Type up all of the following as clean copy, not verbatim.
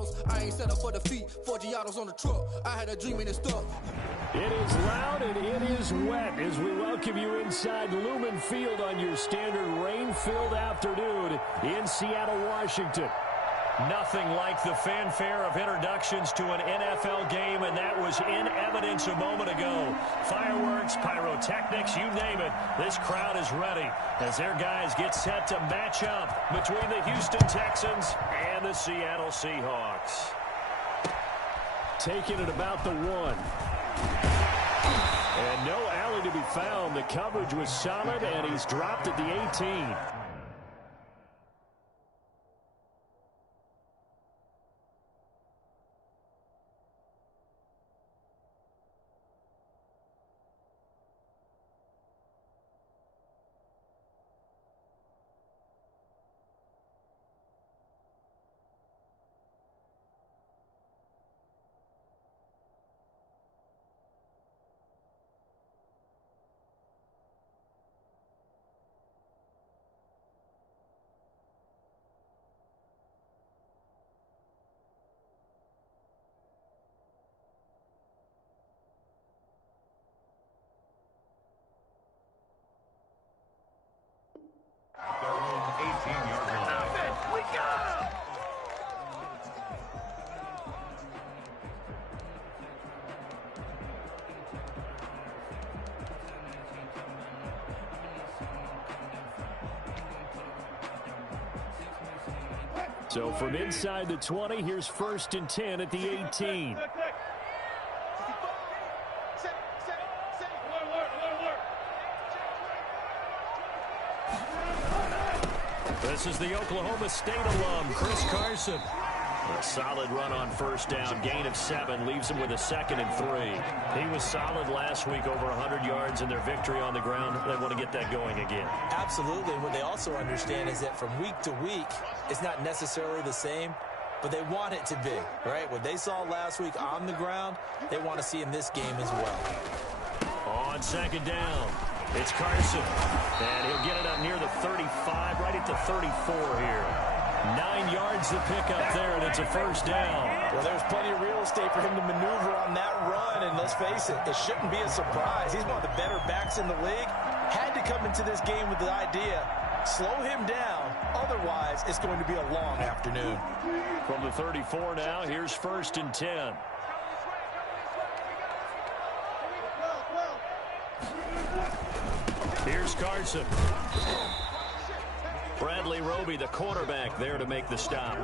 lost. I ain't set up for defeat. 4 Giottos on the truck. I had a dream and it stuck. It is loud and it is wet as we welcome you inside Lumen Field on your standard rain-filled afternoon in Seattle, Washington. Nothing like the fanfare of introductions to an NFL game, and that was in evidence a moment ago. Fireworks, pyrotechnics, you name it. This crowd is ready as their guys get set to match up between the Houston Texans and the Seattle Seahawks. Taking it about the 1. And no alley to be found. The coverage was solid, and he's dropped at the 18. So from inside the 20, here's 1st and 10 at the 18. This is the Oklahoma State alum, Chris Carson. A solid run on 1st down. Gain of 7 leaves him with a 2nd and 3. He was solid last week, over 100 yards in their victory on the ground. They want to get that going again. Absolutely. What they also understand is that from week to week, it's not necessarily the same, but they want it to be, right? What they saw last week on the ground, they want to see in this game as well. On 2nd down, it's Carson. And he'll get it up near the 35, right at the 34 here. 9 yards to pick up there, and it's a 1st down. Well, there's plenty of real estate for him to maneuver on that run, and let's face it, it shouldn't be a surprise. He's one of the better backs in the league. Had to come into this game with the idea, slow him down, otherwise it's going to be a long afternoon. From the 34 now, here's 1st and 10. Here's Carson. Bradley Roby, the quarterback, there to make the stop.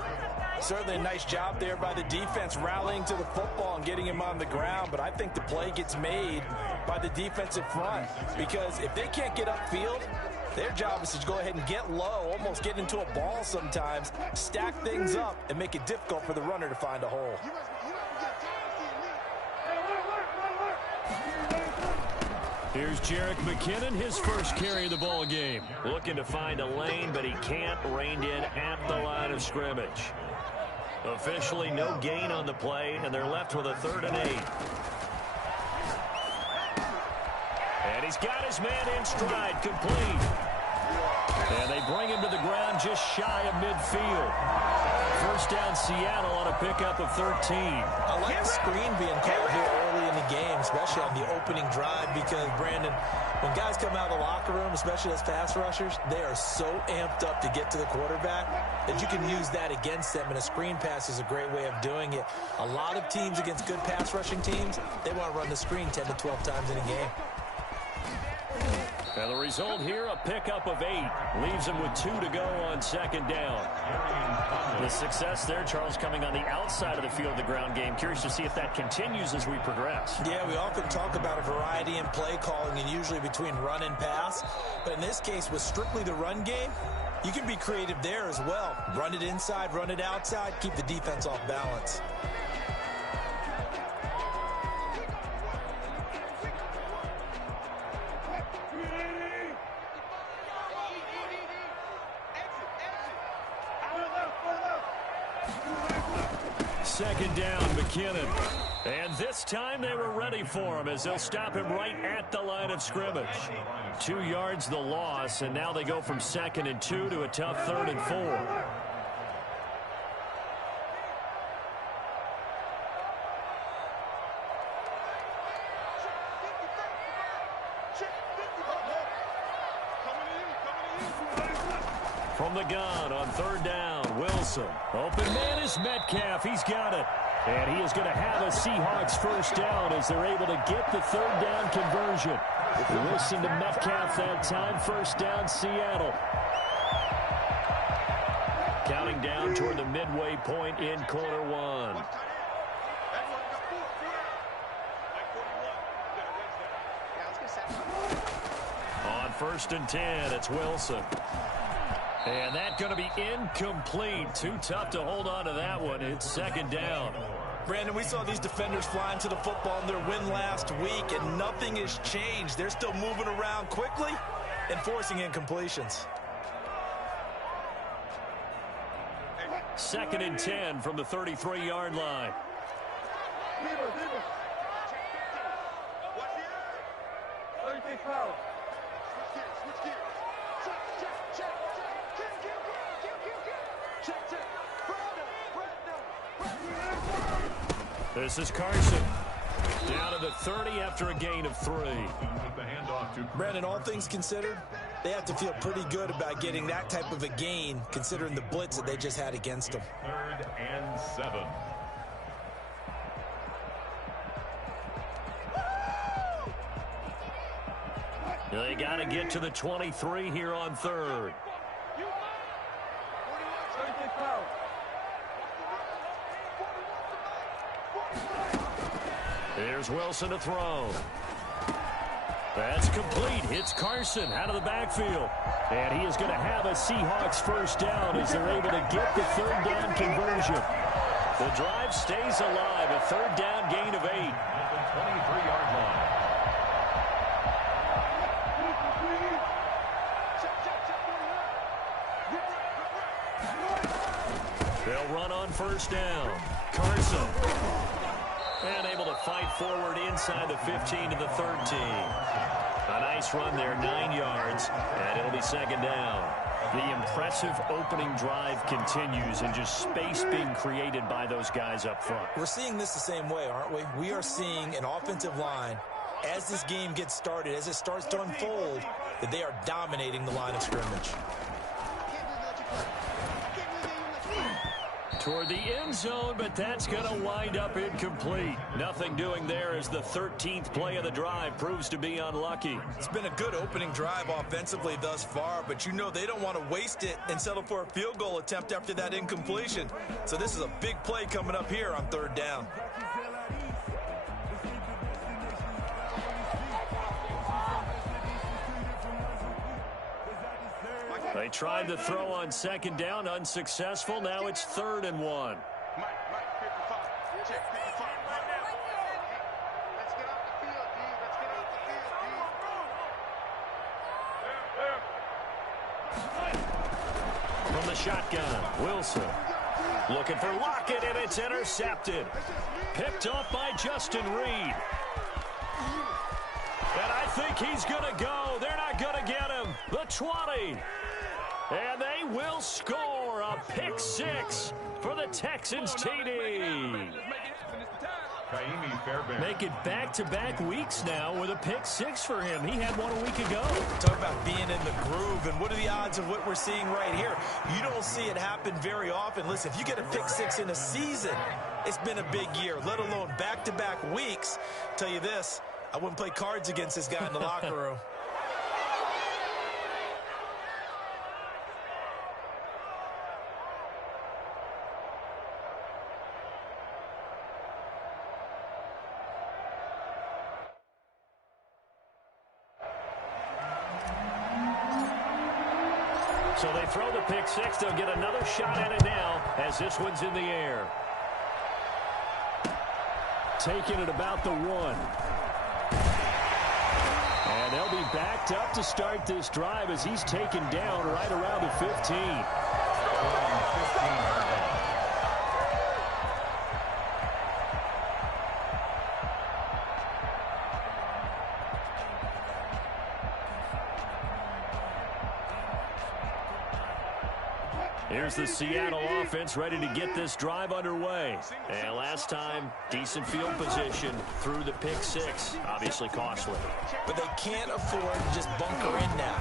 Certainly a nice job there by the defense rallying to the football and getting him on the ground, but I think the play gets made by the defensive front because if they can't get upfield, their job is to go ahead and get low, almost get into a ball sometimes, stack things up, and make it difficult for the runner to find a hole. Here's Jerick McKinnon, his first carry of the ball game. Looking to find a lane, but he can't. Reined in at the line of scrimmage. Officially no gain on the play, and they're left with a 3rd and 8. And he's got his man in stride, complete. And they bring him to the ground just shy of midfield. 1st down Seattle on a pickup of 13. I like the screen being called here early in the game, especially on the opening drive, because, Brandon, when guys come out of the locker room, especially as pass rushers, they are so amped up to get to the quarterback that you can use that against them, and a screen pass is a great way of doing it. A lot of teams against good pass rushing teams, they want to run the screen 10 to 12 times in a game. And the result here, a pickup of 8. Leaves him with 2 to go on 2nd down. The success there, Charles, coming on the outside of the field of the ground game. Curious to see if that continues as we progress. Yeah, we often talk about a variety in play calling and usually between run and pass. But in this case, with strictly the run game, you can be creative there as well. Run it inside, run it outside, keep the defense off balance. Second down, McKinnon. And this time they were ready for him as they'll stop him right at the line of scrimmage. 2 yards the loss, and now they go from 2nd and 2 to a tough 3rd and 4. From the gun on third down, Wilson. Open man is Metcalf. He's got it. And he is going to have a Seahawks first down as they're able to get the third down conversion. Wilson to Metcalf that time. First down, Seattle. Counting down toward the midway point in quarter one. On first and 10, it's Wilson. And that's going to be incomplete. Too tough to hold on to that one. It's second down. Brandon, we saw these defenders flying to the football in their win last week, and nothing has changed. They're still moving around quickly and forcing incompletions. Second and 10 from the 33-yard line. This is Carson. Down to the 30 after a gain of 3. Brandon, all things considered, they have to feel pretty good about getting that type of a gain, considering the blitz that they just had against them. 3rd and 7. They got to get to the 23 here on third. Here's Wilson to throw. That's complete. Hits Carson out of the backfield. And he is going to have a Seahawks first down as they're able to get the third down conversion. The drive stays alive. A third down gain of 8. At the 23-yard line. They'll run on first down. Carson. And able to fight forward inside the 15 to the 13. A nice run there, 9 yards, and it'll be second down. The impressive opening drive continues, and just space being created by those guys up front. We're seeing this the same way, aren't we? We are seeing an offensive line, as this game gets started, as it starts to unfold, that they are dominating the line of scrimmage. Toward the end zone, but that's going to wind up incomplete. Nothing doing there as the 13th play of the drive proves to be unlucky. It's been a good opening drive offensively thus far, but you know they don't want to waste it and settle for a field goal attempt after that incompletion. So this is a big play coming up here on third down. They tried to throw on second down, unsuccessful. Now it's 3rd and 1. From the shotgun, Wilson. Looking for Lockett, and it's intercepted. Picked off by Justin Reed. And I think he's going to go. They're not going to get him. The 20. And they will score a pick 6 for the Texans TD. Make it back-to-back weeks now with a pick 6 for him. He had one a week ago. Talk about being in the groove, and what are the odds of what we're seeing right here? You don't see it happen very often. Listen, if you get a pick 6 in a season, it's been a big year, let alone back-to-back weeks. Tell you this, I wouldn't play cards against this guy in the locker room. So they throw the pick 6. They'll get another shot at it now as this one's in the air. Taking it about the 1. And they'll be backed up to start this drive as he's taken down right around the 15. Here's the Seattle offense ready to get this drive underway. And last time, decent field position through the pick 6. Obviously costly. But they can't afford to just bunker in now.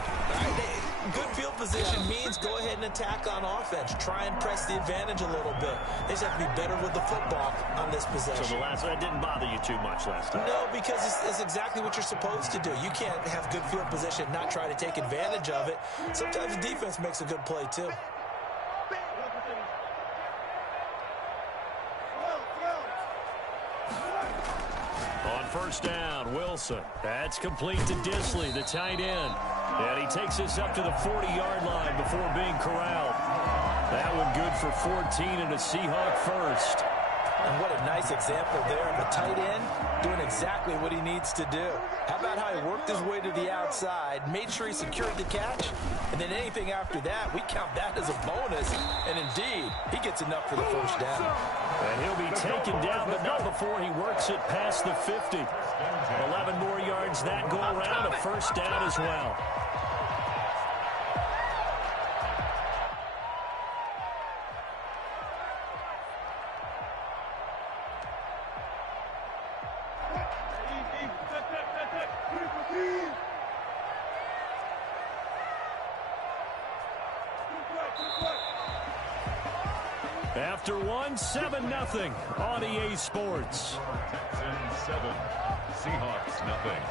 good field position means go ahead and attack on offense. Try and press the advantage a little bit. They just have to be better with the football on this possession. So the last one didn't bother you too much last time? No, because it's exactly what you're supposed to do. You can't have good field position and not try to take advantage of it. Sometimes the defense makes a good play, too. On first down, Wilson. That's complete to Disley, the tight end. And he takes us up to the 40-yard line before being corralled. That one good for 14 and a Seahawk first. And what a nice example there of a tight end doing exactly what he needs to do. How about how he worked his way to the outside, made sure he secured the catch, and then anything after that, we count that as a bonus. And indeed, he gets enough for the first down. And he'll be taken down, but not before he works it past the 50. 11 more yards that go around, a first down as well. After one, 7-0 on EA Sports. Texans 7, Seahawks nothing.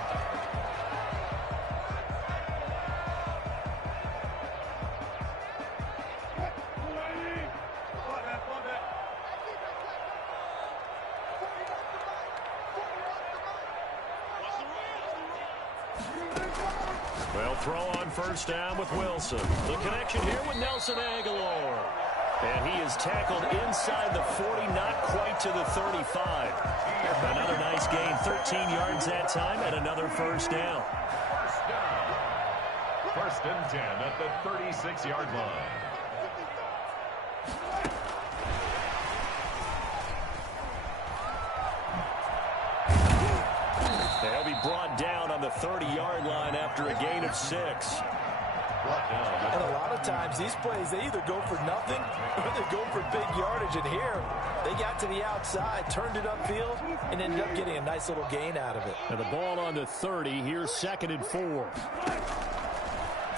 Well, throw on first down with Wilson. The connection here with Nelson Aguilar. And he is tackled inside the 40, not quite to the 35. Another nice gain, 13 yards that time, and another first down. First and 10 at the 36-yard line. They'll be brought down on the 30-yard line after a gain of 6. And a lot of times, these plays, they either go for nothing or they go for big yardage. And here, they got to the outside, turned it upfield, and ended up getting a nice little gain out of it. And the ball on the 30. Here's 2nd and 4.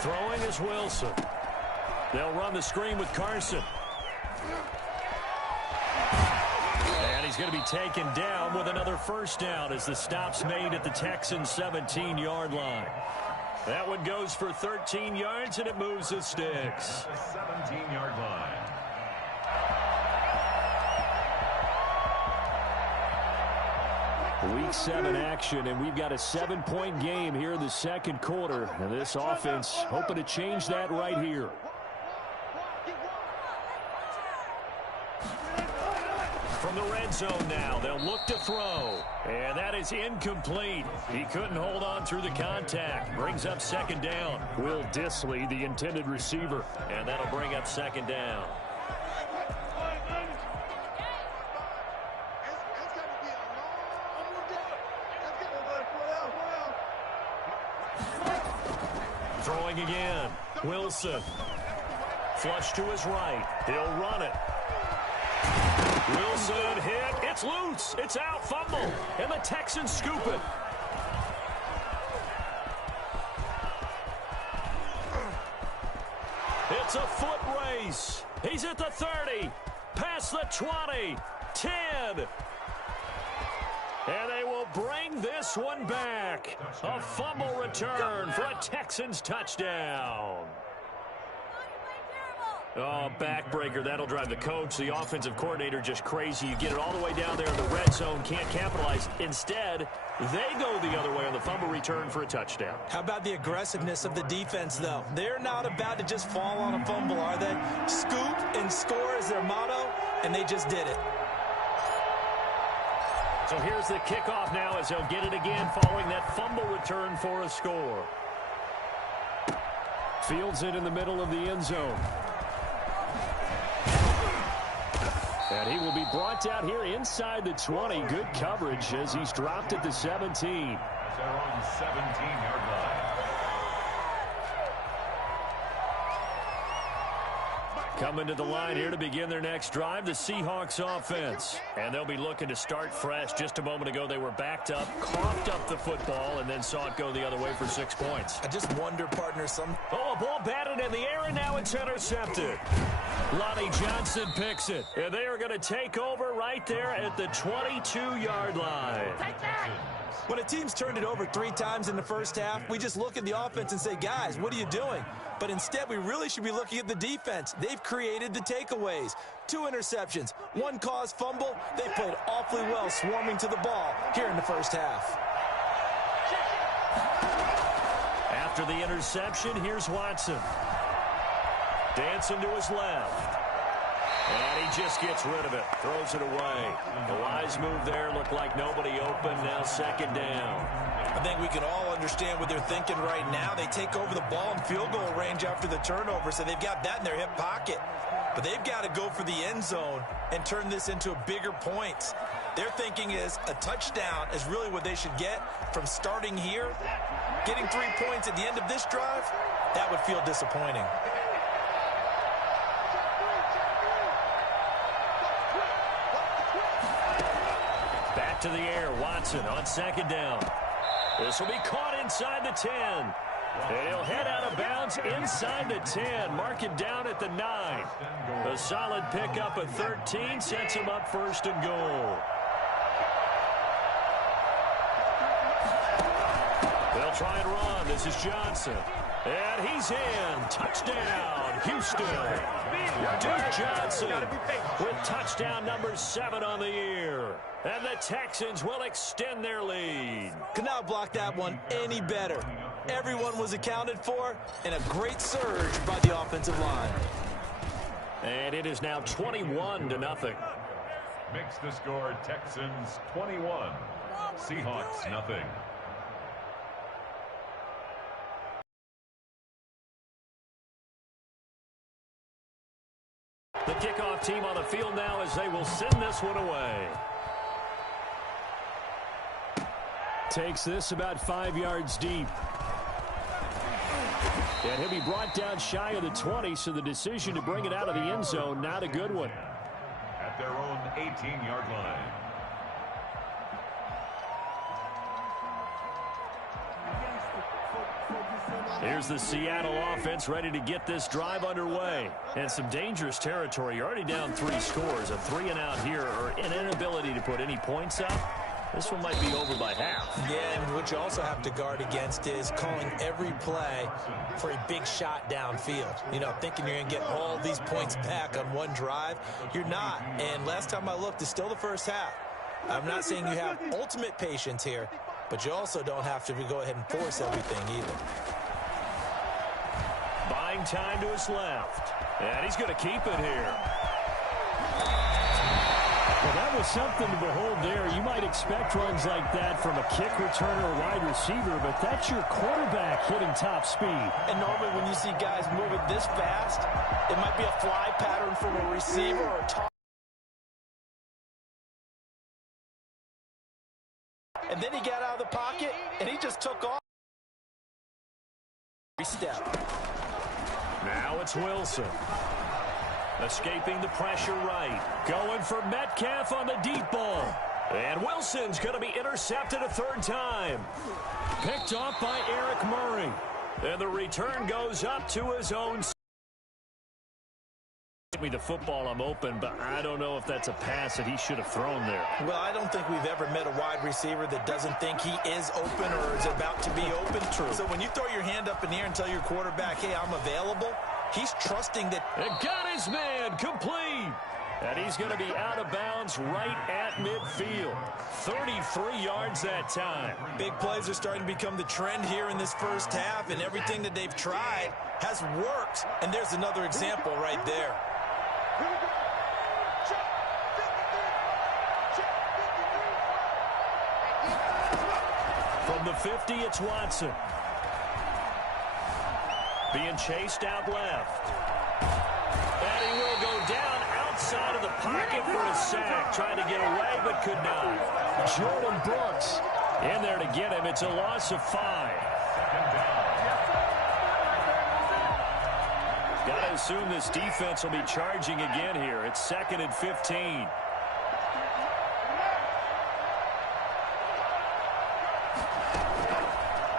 Throwing is Wilson. They'll run the screen with Carson. And he's going to be taken down with another first down as the stop's made at the Texans' 17-yard line. That one goes for 13 yards, and it moves the sticks. The 17-yard line. Week 7 action, and we've got a 7-point game here in the second quarter. And this offense hoping to change that right here. From the red zone now, they'll look to throw. And that is incomplete. He couldn't hold on through the contact. Brings up 2nd down. Will Disley, the intended receiver. And that'll bring up 2nd down. Throwing again. Wilson. Flush to his right. He'll run it. Wilson hit. It's loose. It's out. Fumble. And the Texans scoop it. It's a foot race. He's at the 30. Past the 20. 10. And they will bring this one back. A fumble return for a Texans touchdown. Oh, backbreaker. That'll drive the coach, the offensive coordinator, just crazy. You get it all the way down there in the red zone, can't capitalize. Instead, they go the other way on the fumble return for a touchdown. How about the aggressiveness of the defense, though? They're not about to just fall on a fumble, are they? Scoop and score is their motto, and they just did it. So here's the kickoff now as they'll get it again following that fumble return for a score. Fields it in the middle of the end zone. And he will be brought down here inside the 20. Good coverage as he's dropped at the 17. They're on 17-yard line. Coming to the line here to begin their next drive, the Seahawks offense. And they'll be looking to start fresh. Just a moment ago, they were backed up, coughed up the football, and then saw it go the other way for 6 points. I just wonder, partner, a ball batted in the air, and now it's intercepted. Lonnie Johnson picks it. And they are going to take over right there at the 22-yard line. When a team's turned it over 3 times in the first half, we just look at the offense and say, guys, what are you doing? But instead, we really should be looking at the defense. They've created the takeaways. 2 interceptions, 1 caused fumble. They played awfully well swarming to the ball here in the first half. After the interception, here's Watson. Dancing to his left. And he just gets rid of it. Throws it away. The wise move there. Looked like nobody open. Now 2nd down. I think we can all understand what they're thinking right now. They take over the ball in field goal range after the turnover, so they've got that in their hip pocket. But they've got to go for the end zone and turn this into a bigger point. Their thinking is a touchdown is really what they should get from starting here. Getting 3 points at the end of this drive, that would feel disappointing. Back to the air, Watson on 2nd down. This will be caught inside the 10. And he'll head out of bounds inside the 10. Mark it down at the 9. A solid pickup of 13 sets him up 1st and goal. They'll try and run. This is Johnson. And he's in. Touchdown, Houston. Duke Johnson with touchdown number 7 on the year. And the Texans will extend their lead. Could not block that one any better. Everyone was accounted for, and a great surge by the offensive line. And it is now 21-0. Makes the score Texans 21, Seahawks nothing. The kickoff team on the field now as they will send this one away. Takes this about 5 yards deep. And he'll be brought down shy of the 20, so the decision to bring it out of the end zone, not a good one. At their own 18-yard line. Here's the Seattle offense ready to get this drive underway. And some dangerous territory. You're already down 3 scores. A 3-and-out here, or an inability to put any points up. This one might be over by half. Yeah, and what you also have to guard against is calling every play for a big shot downfield. You know, thinking you're going to get all these points back on one drive. You're not. And last time I looked, it's still the first half. I'm not saying you have ultimate patience here, but you also don't have to go ahead and force everything either. Buying time to his left. And he's going to keep it here. Well, that was something to behold there. You might expect runs like that from a kick returner or wide receiver, but that's your quarterback hitting top speed. And normally when you see guys moving this fast, it might be a fly pattern from a receiver or a toss. And then he got out of the pocket, and he just took off. Step. Now it's Wilson. Escaping the pressure right. Going for Metcalf on the deep ball. And Wilson's going to be intercepted a 3rd time. Picked off by Eric Murray. And the return goes up to his own. Give me the football, I'm open, but I don't know if that's a pass that he should have thrown there. Well, I don't think we've ever met a wide receiver that doesn't think he is open or is about to be open. True. So when you throw your hand up in the air and tell your quarterback, hey, I'm available, he's trusting that. And got his man complete. And he's going to be out of bounds right at midfield. 33 yards that time. Big plays are starting to become the trend here in this first half, and everything that they've tried has worked. And there's another example right there. From the 50, it's Watson. Being chased out left. And he will go down outside of the pocket for a sack. Trying to get away, but could not. Jordan Brooks in there to get him. It's a loss of 5. Got Well, soon this defense will be charging again here. It's 2nd and 15.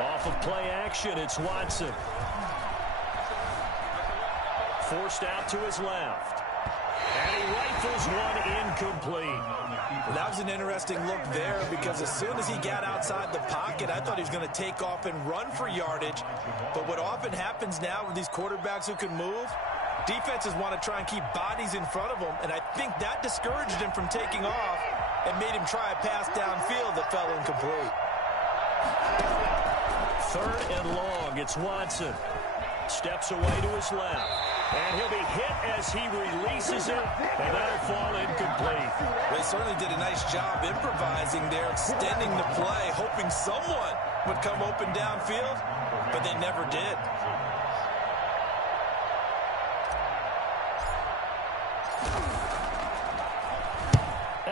Off of play action, it's Watson. Forced out to his left. And he rifles one incomplete. That was an interesting look there because as soon as he got outside the pocket, I thought he was going to take off and run for yardage. But what often happens now with these quarterbacks who can move, defenses want to try and keep bodies in front of them, and I think that discouraged him from taking off and made him try a pass downfield that fell incomplete. 3rd and long, it's Watson. Steps away to his left. And he'll be hit as he releases it, and that'll fall incomplete. They certainly did a nice job improvising there, extending the play, hoping someone would come open downfield, but they never did.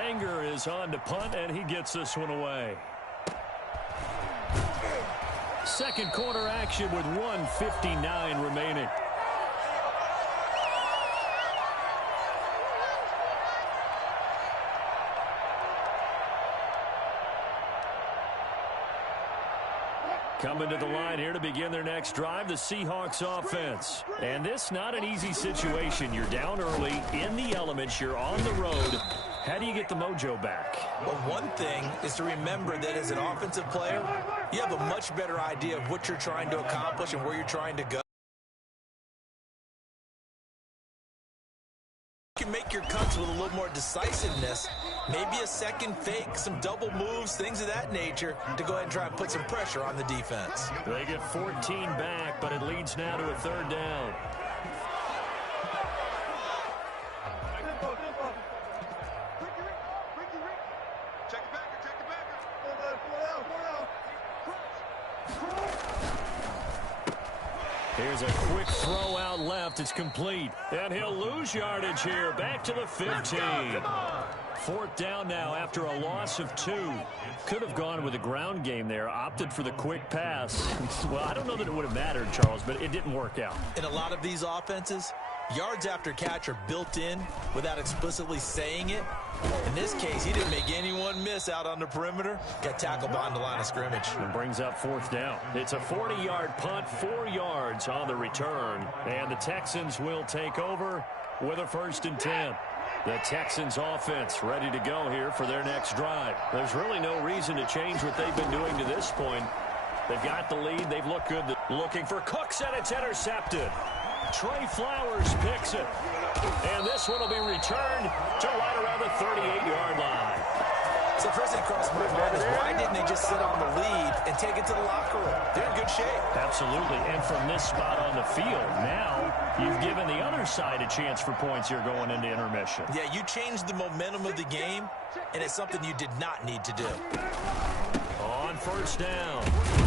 Anger is on to punt, and he gets this one away. Second quarter action with 1:59 remaining. Coming to the line here to begin their next drive, the Seahawks offense. And this not an easy situation. You're down early, in the elements, you're on the road. How do you get the mojo back? Well, one thing is to remember that as an offensive player, you have a much better idea of what you're trying to accomplish and where you're trying to go. You can make your cuts with a little more decisiveness, maybe a second fake, some double moves, things of that nature, to go ahead and try and put some pressure on the defense. They get 14 back, but it leads now to a 3rd down. Here's a quick throw out left. It's complete. And he'll lose yardage here. Back to the 15. 4th down now after a loss of 2. Could have gone with a ground game there. Opted for the quick pass. Well, I don't know that it would have mattered, Charles, but it didn't work out. In a lot of these offenses, yards after catch are built in without explicitly saying it. In this case, he didn't make anyone miss out on the perimeter. Got tackled behind the line of scrimmage. And brings up 4th down. It's a 40-yard punt, 4 yards on the return. And the Texans will take over with a 1st and 10. The Texans offense ready to go here for their next drive. There's really no reason to change what they've been doing to this point. They've got the lead. They've looked good. Looking for Cooks, and it's intercepted. Trey Flowers picks it. And this one will be returned to right around the 38-yard line. So first thing across my mind is why didn't they just sit on the lead and take it to the locker room? They're in good shape. Absolutely. And from this spot on the field, now you've given the other side a chance for points here going into intermission. Yeah, you changed the momentum of the game, and it's something you did not need to do. On 1st down,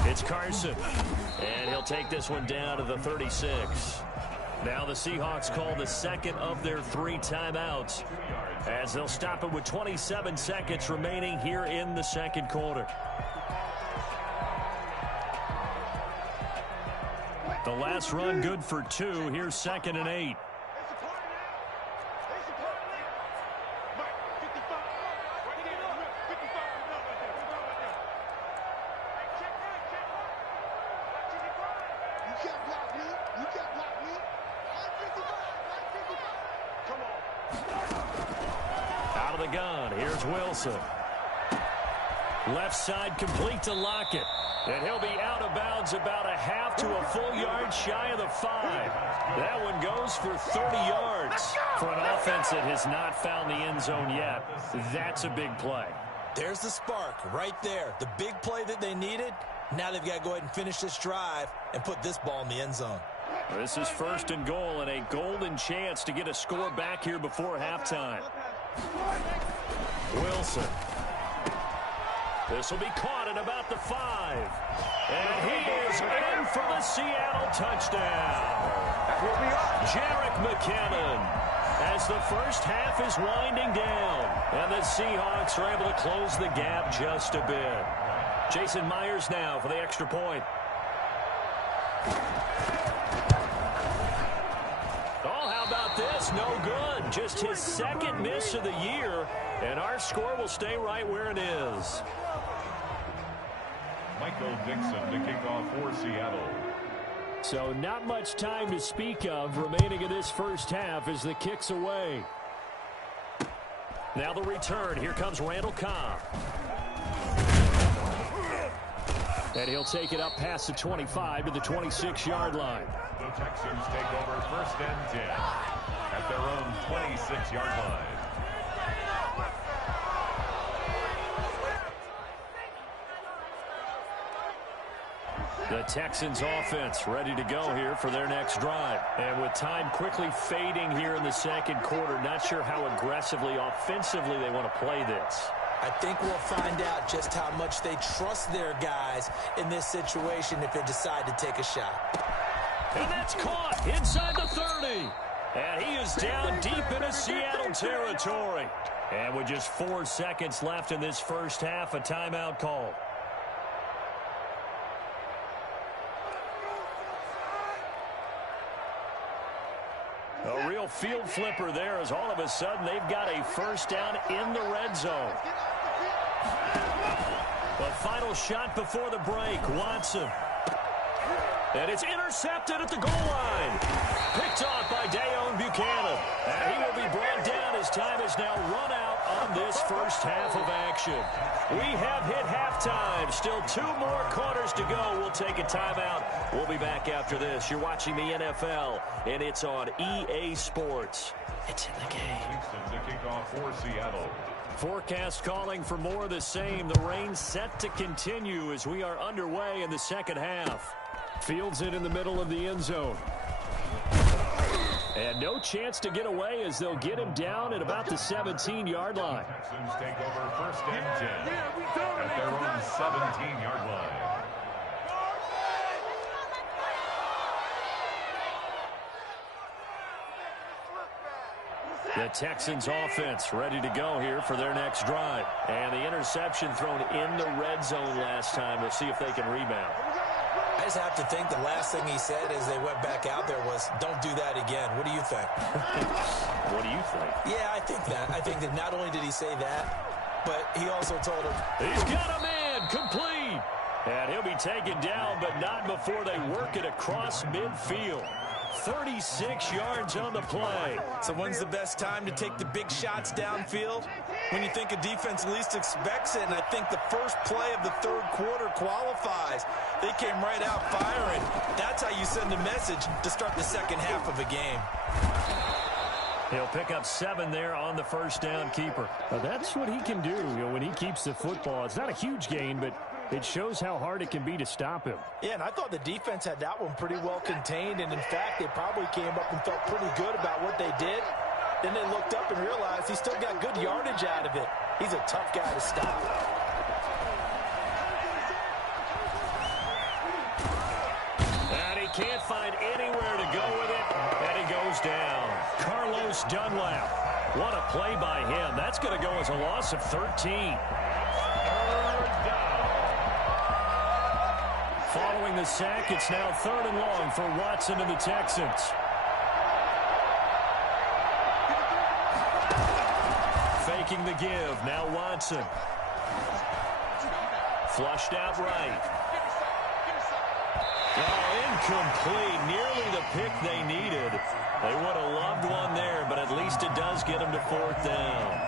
it's Carson. And he'll take this one down to the 36. Now the Seahawks call the 2nd of their 3 timeouts, as they'll stop it with 27 seconds remaining here in the 2nd quarter. The last run good for 2. Here's 2nd and 8. Out of the gun, here's Wilson. Left side complete to Lockett. And he'll be out of bounds about a half to a full yard shy of the 5. That one goes for 30 yards. For an offense that has not found the end zone yet, that's a big play. There's the spark right there. The big play that they needed. Now they've got to go ahead and finish this drive and put this ball in the end zone. This is 1st and goal and a golden chance to get a score back here before halftime. Wilson. This will be caught at about the 5. And he is in for the Seattle touchdown. Jerick McKinnon, as the first half is winding down. And the Seahawks are able to close the gap just a bit. Jason Myers now for the extra point. It's no good. Just his second miss of the year, and our score will stay right where it is. Michael Dixon to kick off for Seattle. So not much time to speak of remaining in this first half as the kick's away. Now the return. Here comes Randall Cobb. And he'll take it up past the 25 to the 26-yard line. The Texans take over 1st and 10 at their own 26-yard line. The Texans offense ready to go here for their next drive. And with time quickly fading here in the second quarter, not sure how aggressively, offensively they want to play this. I think we'll find out just how much they trust their guys in this situation if they decide to take a shot. And that's caught inside the 30. And he is down deep into Seattle territory. And with just 4 seconds left in this first half, a timeout call. A real field flipper there as all of a sudden they've got a first down in the red zone. The final shot before the break, Watson. And it's intercepted at the goal line. Picked off by Dayon Buchanan. And he will be brought down as time is now run out on this first half of action. We have hit halftime. Still 2 more quarters to go. We'll take a timeout. We'll be back after this. You're watching the NFL, and it's on EA Sports. It's in the game. To kick off for Seattle. Forecast calling for more of the same. The rain set to continue as we are underway in the second half. Fields it in the middle of the end zone. And no chance to get away as they'll get him down at about the 17-yard line. Texans take over 1st and 10 at their own 17-yard line. The Texans offense ready to go here for their next drive. And the interception thrown in the red zone last time. We'll see if they can rebound. I just have to think the last thing he said as they went back out there was, don't do that again. What do you think? What do you think? Yeah, I think that. I think that not only did he say that, but he also told him. He's got a man complete. And he'll be taken down, but not before they work it across midfield. 36 yards on the play. So when's the best time to take the big shots downfield? When you think a defense least expects it, and I think the first play of the third quarter qualifies. They came right out firing. That's how you send a message to start the second half of a game. He'll pick up 7 there on the first down keeper. Well, that's what he can do, when he keeps the football. It's not a huge gain, but it shows how hard it can be to stop him. Yeah, and I thought the defense had that one pretty well contained, and in fact, they probably came up and felt pretty good about what they did. Then they looked up and realized he still got good yardage out of it. He's a tough guy to stop. And he can't find anywhere to go with it, and he goes down. Carlos Dunlap. What a play by him. That's going to go as a loss of 13. Following the sack, it's now 3rd and long for Watson and the Texans. Faking the give. Now Watson. Flushed out right. Oh, incomplete. Nearly the pick they needed. They would have loved one there, but at least it does get them to 4th down.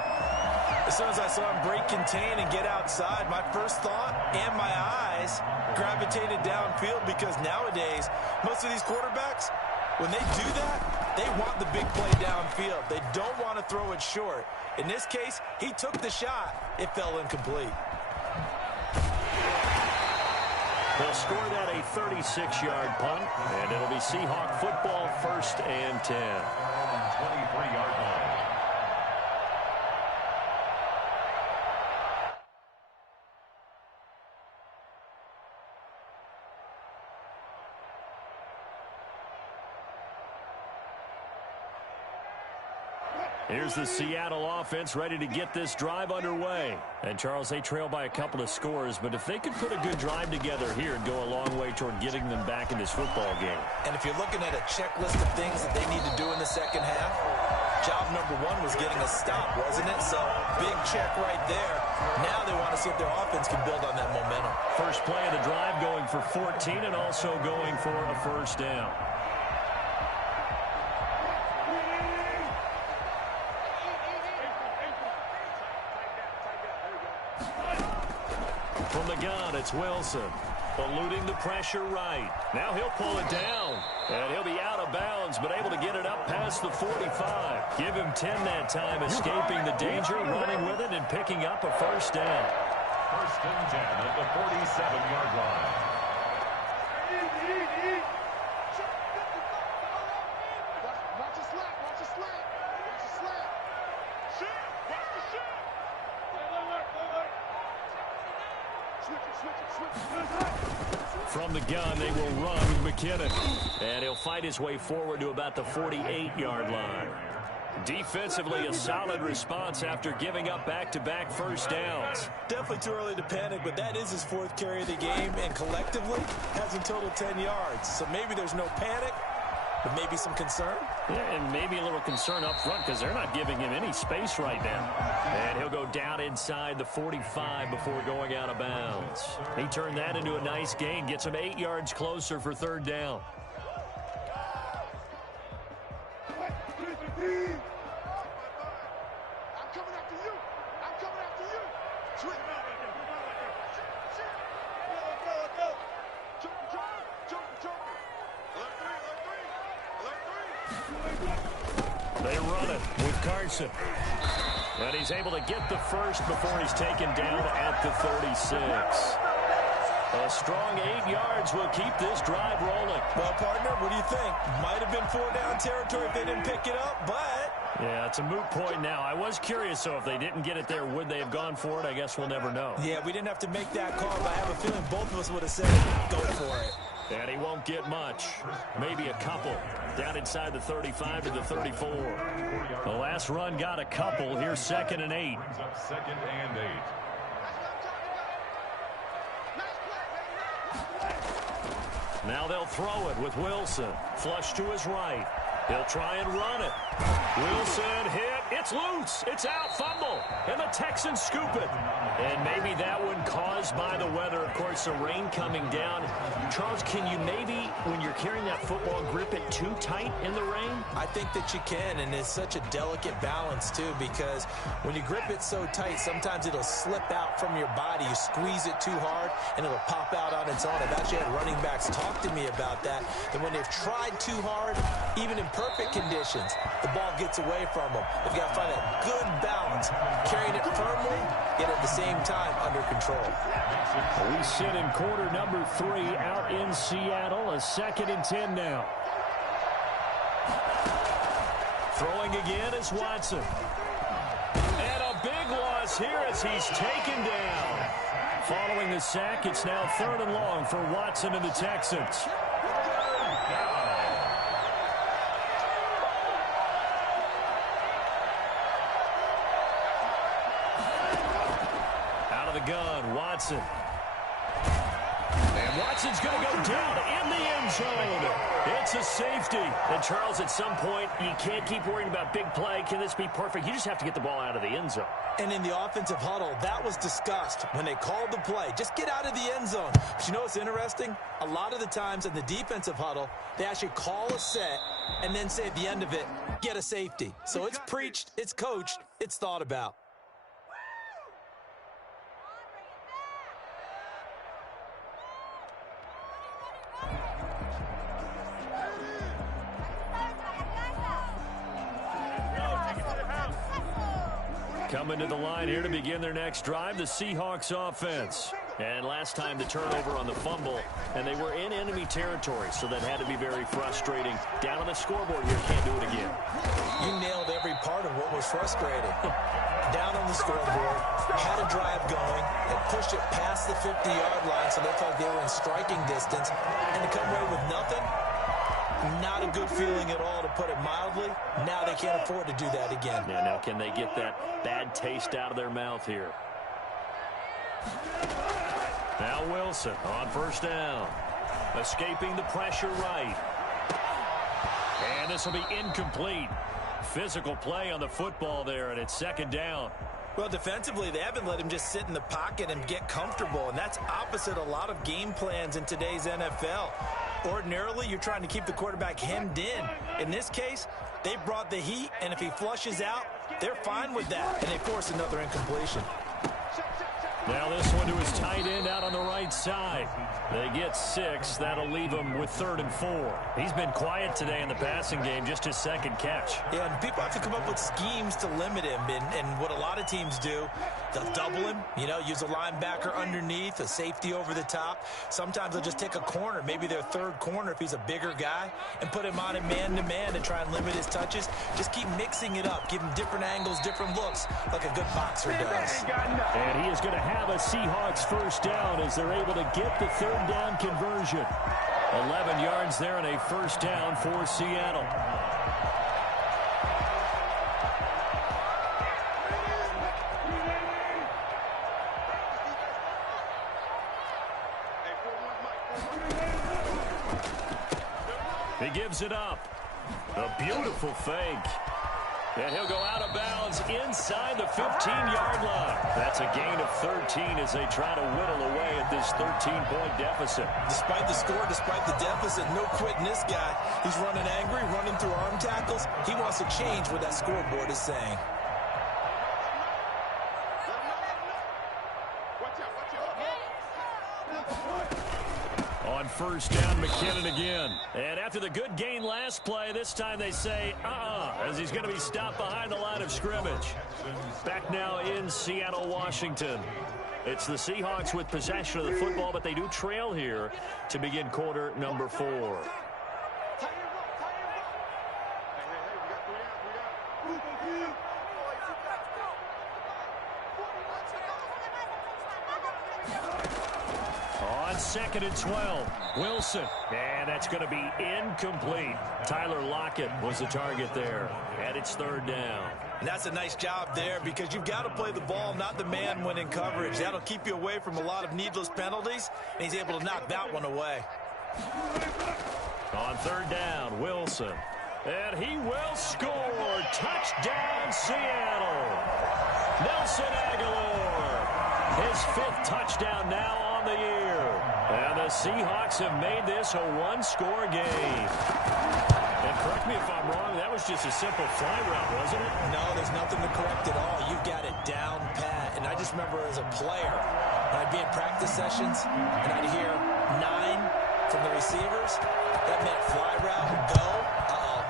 As soon as I saw him break contain and get outside, my first thought and my eyes gravitated downfield, because nowadays, most of these quarterbacks, when they do that, they want the big play downfield. They don't want to throw it short. In this case, he took the shot. It fell incomplete. They'll score that a 36-yard punt, and it'll be Seahawk football 1st and 10. 23-yard line. Here's the Seattle offense ready to get this drive underway. And, Charles, they trail by a couple of scores, but if they could put a good drive together here and go a long way toward getting them back in this football game. And if you're looking at a checklist of things that they need to do in the second half, Job number one was getting a stop, wasn't it? So big check right there. Now they want to see if their offense can build on that momentum. First play of the drive going for 14 and also going for a first down. From the gun, it's Wilson. Eluding the pressure right. Now he'll pull it down. And he'll be out of bounds, but able to get it up past the 45. Give him 10 that time, escaping the danger, running with it, and picking up a first down. First and 10 at the 47-yard line. Watch the slap. Watch the slap. Watch the slap. Shit. Watch the shit. From the gun, they will run with McKinnon. And he'll fight his way forward to about the 48-yard line. Defensively, a solid response after giving up back-to-back first downs. Definitely too early to panic, but that is his fourth carry of the game, and collectively has in total 10 yards. So maybe there's no panic, but maybe some concern. Yeah, and maybe a little concern up front because they're not giving him any space right now. And he'll go down inside the 45 before going out of bounds. He turned that into a nice gain, gets him 8 yards closer for third down. They run it with Carson. And he's able to get the first before he's taken down at the 36. A strong 8 yards will keep this drive rolling. Well, partner, what do you think? Might have been 4-down territory if they didn't pick it up, but... Yeah, it's a moot point now. I was curious, so if they didn't get it there, would they have gone for it? I guess we'll never know. Yeah, we didn't have to make that call, but I have a feeling both of us would have said, go for it. And he won't get much. Maybe a couple. Down inside the 35 to the 34. The last run got a couple. Here's 2nd and 8. Brings up 2nd and 8. Now they'll throw it with Wilson. Flush to his right. He'll try and run it. Wilson hit. It's loose. It's out. Fumble. And the Texans scoop it. And maybe that one caused by the weather. Of course, the rain coming down. Charles, can you maybe, when you're carrying that football, grip it too tight in the rain? I think that you can, and it's such a delicate balance, too, because when you grip it so tight, sometimes it'll slip out from your body. You squeeze it too hard, and it'll pop out on its own. I've actually had running backs talk to me about that when they've tried too hard, even in perfect conditions, the ball gets away from them. They've got to find a good balance, carrying it firmly, yet at the same time under control. We sit in quarter number 3 out in Seattle. A 2nd and 10 now. Throwing again is Watson. And a big loss here as he's taken down. Following the sack, it's now 3rd and long for Watson and the Texans. Gun, Watson. And Watson's going to go down in the end zone. It's a safety. And Charles, at some point, you can't keep worrying about big play. Can this be perfect? You just have to get the ball out of the end zone. And in the offensive huddle, that was discussed when they called the play. Just get out of the end zone. But you know what's interesting? A lot of the times in the defensive huddle, they actually call a set and then say at the end of it, get a safety. So it's preached, it's coached, it's thought about. Coming to the line here to begin their next drive, the Seahawks offense. And last time the turnover on the fumble, and they were in enemy territory, so that had to be very frustrating. Down on the scoreboard here, can't do it again. You nailed every part of what was frustrating. Down on the scoreboard, had a drive going, and pushed it past the 50-yard line, so they felt they were in striking distance, and to come away with nothing, not a good feeling at all, to put it mildly. Now they can't afford to do that again. Yeah, now can they get that bad taste out of their mouth here? Now Wilson on first down. Escaping the pressure right. And this will be incomplete. Physical play on the football there, and it's second down. Well, defensively, they haven't let him just sit in the pocket and get comfortable, and that's opposite a lot of game plans in today's NFL. Ordinarily, you're trying to keep the quarterback hemmed in. In this case, they brought the heat, and if he flushes out, they're fine with that, and they force another incompletion. Now this one to his tight end out on the right side. They get 6. That'll leave him with 3rd and 4. He's been quiet today in the passing game, just his second catch. Yeah, and people have to come up with schemes to limit him. And what a lot of teams do, they'll double him, use a linebacker underneath, a safety over the top. Sometimes they'll just take a corner, maybe their third corner if he's a bigger guy, and put him on a man-to-man and try and limit his touches. Just keep mixing it up, give him different angles, different looks, like a good boxer does. And he is going to have a Seahawks first down as they're able to get the 3rd down conversion. 11 yards there and a first down for Seattle. He gives it up. A beautiful fake. And he'll go out of bounds inside the 15-yard line. That's a gain of 13 as they try to whittle away at this 13-point deficit. Despite the score, despite the deficit, no quitting this guy. He's running angry, running through arm tackles. He wants to change what that scoreboard is saying. On first down, McKinnon again. And after the good gain last play, this time they say, as he's going to be stopped behind the line of scrimmage. Back now in Seattle, Washington. It's the Seahawks with possession of the football, but they do trail here to begin quarter number 4. On 2nd and 12, Wilson. And that's going to be incomplete. Tyler Lockett was the target there. And it's 3rd down. And that's a nice job there because you've got to play the ball, not the man when in coverage. That'll keep you away from a lot of needless penalties, and he's able to knock that one away. On 3rd down, Wilson. And he will score. Touchdown, Seattle. Nelson Aguilar. His 5th touchdown now on the year. And the Seahawks have made this a one-score game. And correct me if I'm wrong, that was just a simple fly route, wasn't it? No, there's nothing to correct at all. You've got it down pat. And I just remember as a player, when I'd be in practice sessions, and I'd hear 9 from the receivers. That meant fly route, go.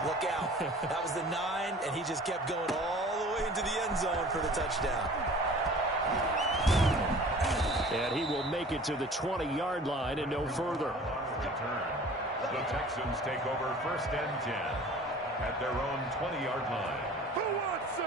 Look out. That was the 9, and he just kept going all the way into the end zone for the touchdown. And he will make it to the 20-yard line and no further. The Texans take over 1st and 10 at their own 20-yard line. Who wants some?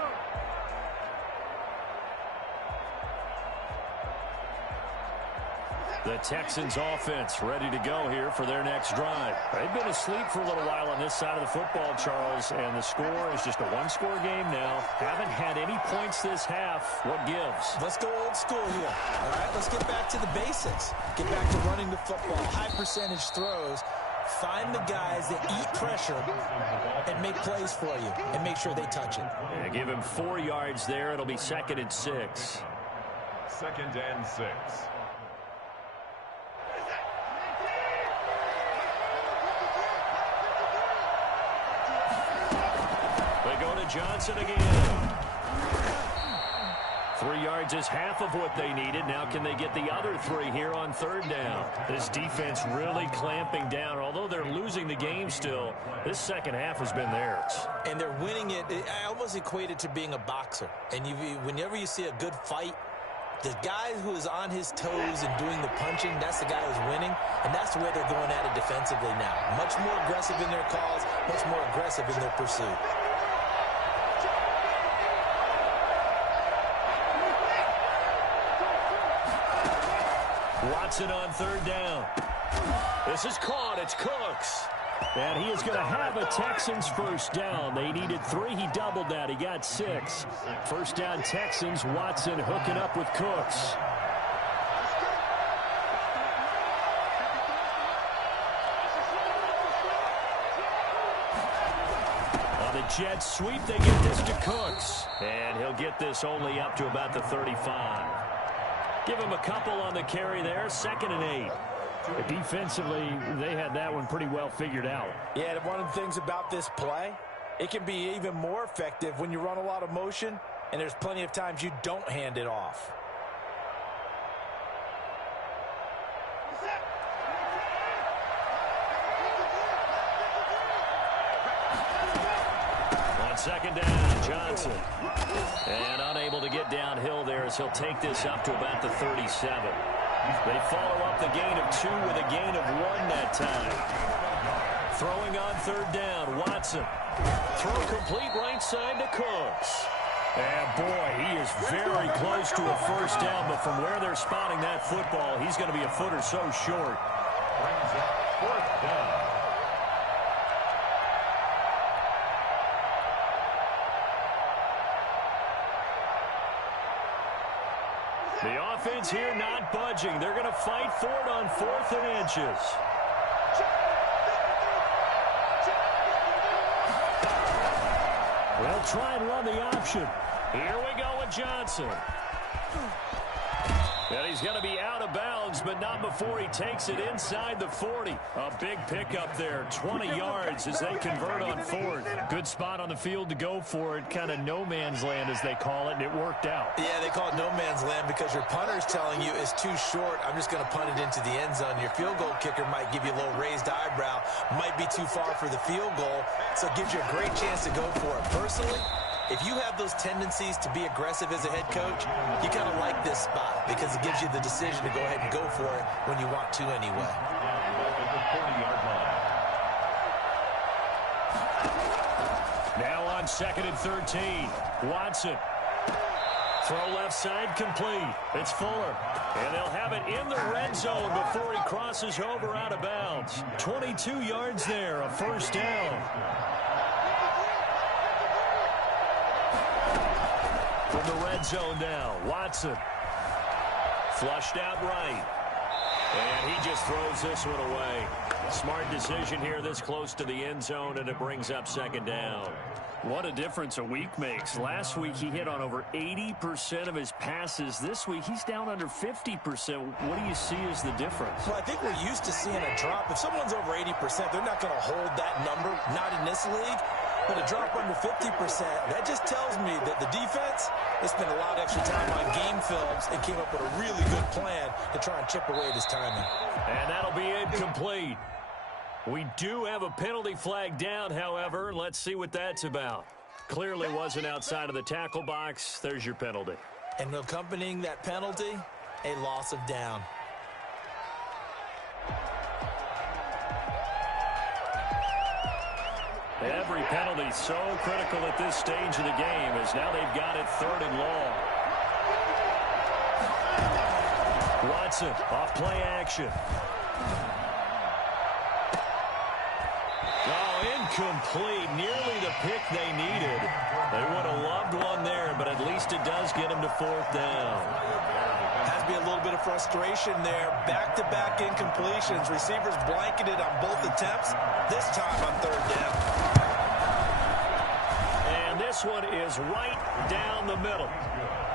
The Texans offense ready to go here for their next drive. They've been asleep for a little while on this side of the football, Charles, and the score is just a one-score game now. Haven't had any points this half. What gives? Let's go old school here. All right, let's get back to the basics. Get back to running the football, high percentage throws. Find the guys that eat pressure and make plays for you and make sure they touch it. Yeah, give him 4 yards there. It'll be 2nd and 6. 2nd and 6. Johnson again. 3 yards is half of what they needed. Now can they get the other 3 here on 3rd down? This defense really clamping down. Although they're losing the game still, this second half has been theirs. And they're winning it. I almost equate it to being a boxer. And whenever you see a good fight, the guy who is on his toes and doing the punching, that's the guy who's winning. And that's the way they're going at it defensively now. Much more aggressive in their calls, much more aggressive in their pursuit. Watson on 3rd down. This is caught. It's Cooks. And he is going to have a Texans first down. They needed 3. He doubled that. He got 6. First down Texans. Watson hooking up with Cooks. On the jet sweep. They get this to Cooks. And he'll get this only up to about the 35. Give him a couple on the carry there. 2nd and 8. Defensively, they had that one pretty well figured out. Yeah, one of the things about this play, it can be even more effective when you run a lot of motion, and there's plenty of times you don't hand it off. On 2nd down, Johnson. And unable to get downhill there as he'll take this up to about the 37. They follow up the gain of 2 with a gain of 1 that time. Throwing on 3rd down, Watson. Throw complete right side to Cooks. And boy, he is very close to a 1st down, but from where they're spotting that football, he's going to be a foot or so short. Brings up 4th down. The offense here not budging. They're going to fight for it on 4th and inches. They'll try and run the option. Here we go with Johnson. And he's going to be out of bounds, but not before he takes it inside the 40. A big pickup there, 20 yards as they convert on 4th. Good spot on the field to go for it, kind of no man's land as they call it, and it worked out. Yeah, they call it no man's land because your punter's telling you it's too short. I'm just going to punt it into the end zone. Your field goal kicker might give you a little raised eyebrow, might be too far for the field goal, so it gives you a great chance to go for it. Personally, if you have those tendencies to be aggressive as a head coach, you kind of like this spot because it gives you the decision to go ahead and go for it when you want to anyway. Now on 2nd and 13, Watson. Throw left side complete. It's Fuller. And they'll have it in the red zone before he crosses over out of bounds. 22 yards there, a 1st down. From the red zone now, Watson. Flushed out right. And he just throws this one away. Smart decision here this close to the end zone, and it brings up 2nd down. What a difference a week makes. Last week he hit on over 80% of his passes. This week he's down under 50%. What do you see as the difference? Well, I think we're used to seeing a drop. If someone's over 80%, they're not going to hold that number, not in this league. But a drop under 50%, that just tells me that the defense, they spent a lot of extra time on game films and came up with a really good plan to try and chip away this timing. And that'll be incomplete. We do have a penalty flag down, however. Let's see what that's about. Clearly wasn't outside of the tackle box. There's your penalty. And accompanying that penalty, a loss of down. Every penalty so critical at this stage of the game as now they've got it 3rd and long. Watson off play action. Oh, incomplete. Nearly the pick they needed. They would have loved one there, but at least it does get them to 4th down. Has to be a little bit of frustration there. Back-to-back incompletions. Receivers blanketed on both attempts. This time on 3rd down. And this one is right down the middle.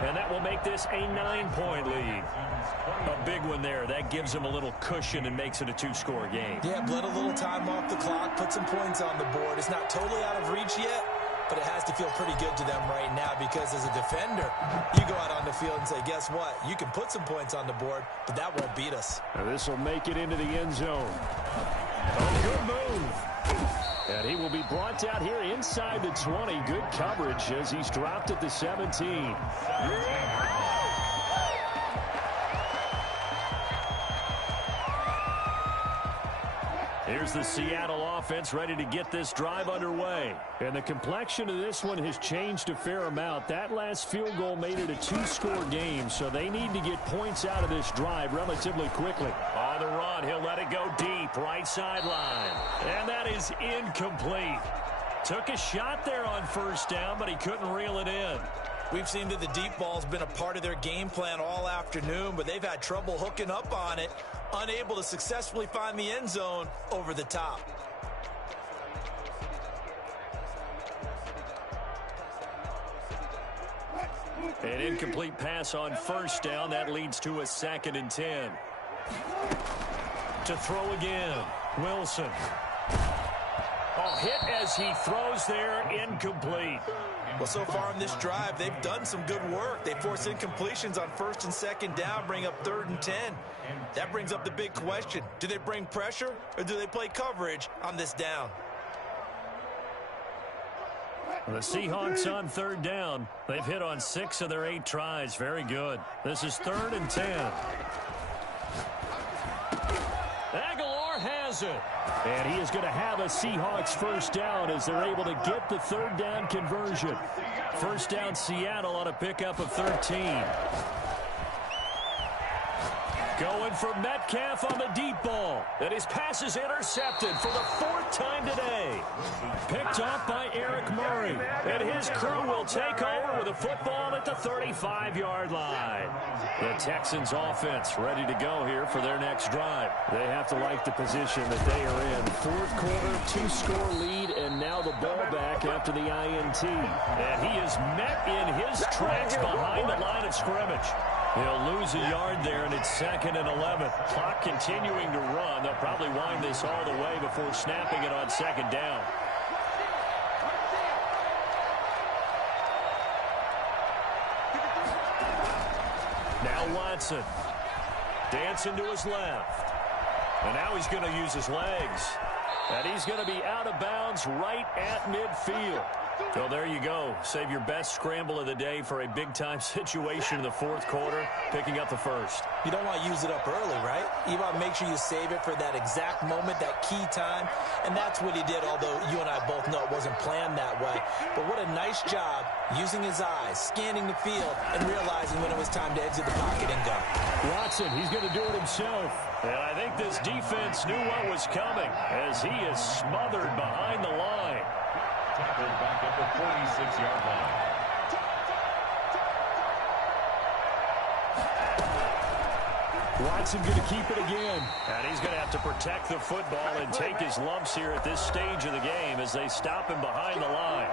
And that will make this a 9-point lead. A big one there. That gives them a little cushion and makes it a 2-score game. Yeah, bled a little time off the clock, put some points on the board. It's not totally out of reach yet, but it has to feel pretty good to them right now because as a defender, you go out on the field and say, guess what? You can put some points on the board, but that won't beat us. This will make it into the end zone. Oh, good move. And he will be brought out here inside the 20. Good coverage as he's dropped at the 17. Here's the Seattle offense ready to get this drive underway. And the complexion of this one has changed a fair amount. That last field goal made it a 2-score game, so they need to get points out of this drive relatively quickly. On the run, he'll let it go deep, right sideline. And that is incomplete. Took a shot there on 1st down, but he couldn't reel it in. We've seen that the deep ball's been a part of their game plan all afternoon, but they've had trouble hooking up on it, unable to successfully find the end zone over the top. An incomplete pass on first down. That leads to a 2nd and 10. To throw again, Wilson. Oh, hit as he throws there, incomplete. Well, so far on this drive, they've done some good work. They force incompletions on 1st and 2nd down, bring up 3rd and 10. That brings up the big question. Do they bring pressure or do they play coverage on this down? The Seahawks on 3rd down. They've hit on 6 of their 8 tries. Very good. This is 3rd and 10. Aguilar has it. And he is going to have a Seahawks first down as they're able to get the 3rd down conversion. First down Seattle on a pickup of 13. Going for Metcalf on the deep ball. And his pass is intercepted for the 4th time today. Picked off by Eric Murray. And his crew will take over with a football at the 35-yard line. The Texans offense ready to go here for their next drive. They have to like the position that they are in. 4th quarter, 2-score lead, and now the ball back after the INT. And he is met in his tracks behind the line of scrimmage. He'll lose a yard there, and it's 2nd and 11. Clock continuing to run. They'll probably wind this all the way before snapping it on 2nd down. Now Watson. Dancing to his left. And now he's going to use his legs. And he's going to be out of bounds right at midfield. So there you go. Save your best scramble of the day for a big-time situation in the 4th quarter, picking up the 1st. You don't want to use it up early, right? You want to make sure you save it for that exact moment, that key time. And that's what he did, although you and I both know it wasn't planned that way. But what a nice job using his eyes, scanning the field, and realizing when it was time to exit the pocket and go. Watson, he's going to do it himself. And I think this defense knew what was coming as he is smothered behind the line. Tackled back at the 46-yard line. Watson going to keep it again. And he's going to have to protect the football and take his lumps here at this stage of the game as they stop him behind the line.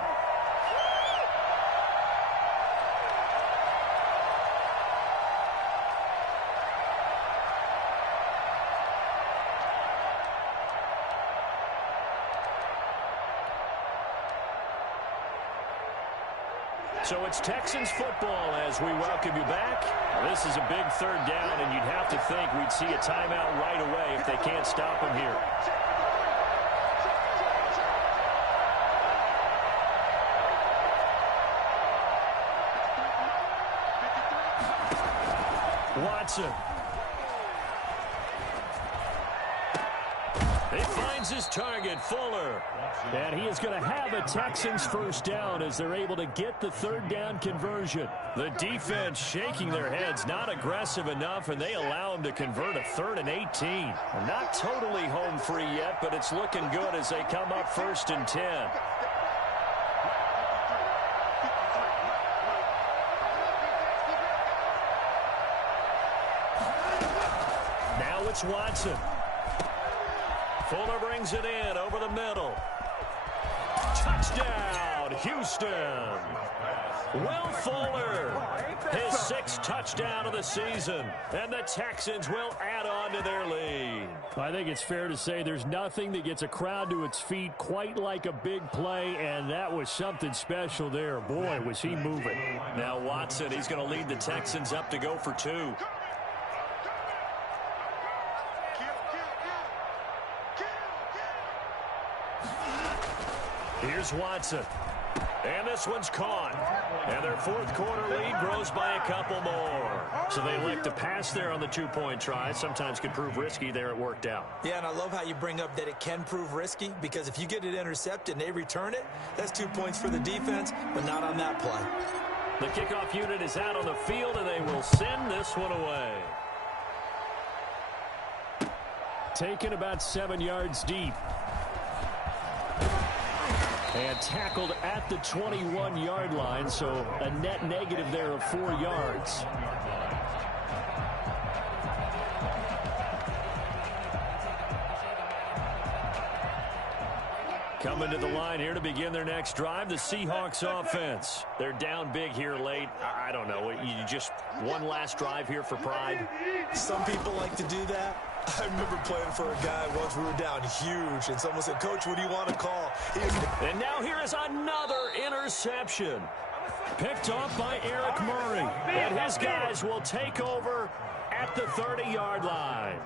So it's Texans football as we welcome you back. This is a big 3rd down, and you'd have to think we'd see a timeout right away if they can't stop him here. Watson. He finds his target, Fuller. And he is going to have a Texans first down as they're able to get the 3rd down conversion. The defense shaking their heads, not aggressive enough, and they allow him to convert a 3rd and 18. Not totally home free yet, but it's looking good as they come up 1st and 10. Now it's Watson. Fuller brings it in over the middle. Touchdown, Houston. Will Fuller, his 6th touchdown of the season. And the Texans will add on to their lead. I think it's fair to say there's nothing that gets a crowd to its feet quite like a big play, and that was something special there. Boy, was he moving. Now Watson, he's going to lead the Texans up to go for 2. Here's Watson. And this one's caught. And their 4th quarter lead grows by a couple more. So they elect to pass there on the 2-point try. Sometimes can prove risky. There it worked out. Yeah, and I love how you bring up that it can prove risky, because if you get it intercepted and they return it, that's 2 points for the defense, but not on that play. The kickoff unit is out on the field, and they will send this one away. Taken about 7 yards deep. And tackled at the 21-yard line, so a net negative there of 4 yards. Coming to the line here to begin their next drive, the Seahawks offense. They're down big here late. I don't know. You just one last drive here for pride? Some people like to do that. I remember playing for a guy once. We were down huge, and someone said, "Coach, what do you want to call?" And now here is another interception. Picked off by Eric Murray. And his guys will take over at the 30-yard line.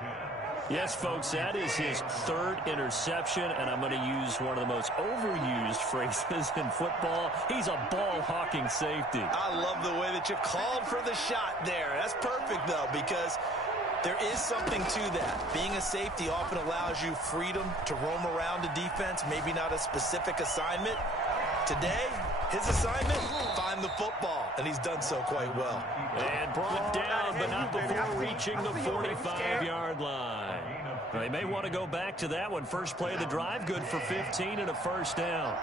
Yes, folks, that is his third interception, and I'm going to use one of the most overused phrases in football. He's a ball-hawking safety. I love the way that you called for the shot there. That's perfect, though, because there is something to that. Being a safety often allows you freedom to roam around a defense, maybe not a specific assignment. Today, his assignment, find the football, and he's done so quite well. And brought down, but not before reaching the 45-yard line. They may want to go back to that one. First play of the drive, good for 15 and a first down.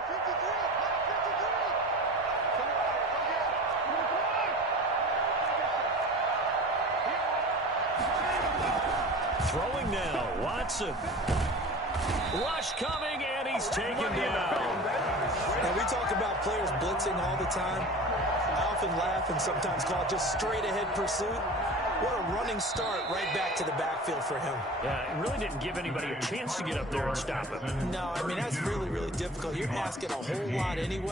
Throwing now, Watson. Rush coming, and he's taken down. And we talk about players blitzing all the time. I often laugh and sometimes call it just straight-ahead pursuit. What a running start right back to the backfield for him. Yeah, it really didn't give anybody a chance to get up there and stop him. No, I mean, that's really, really difficult. You're asking a whole lot anyway.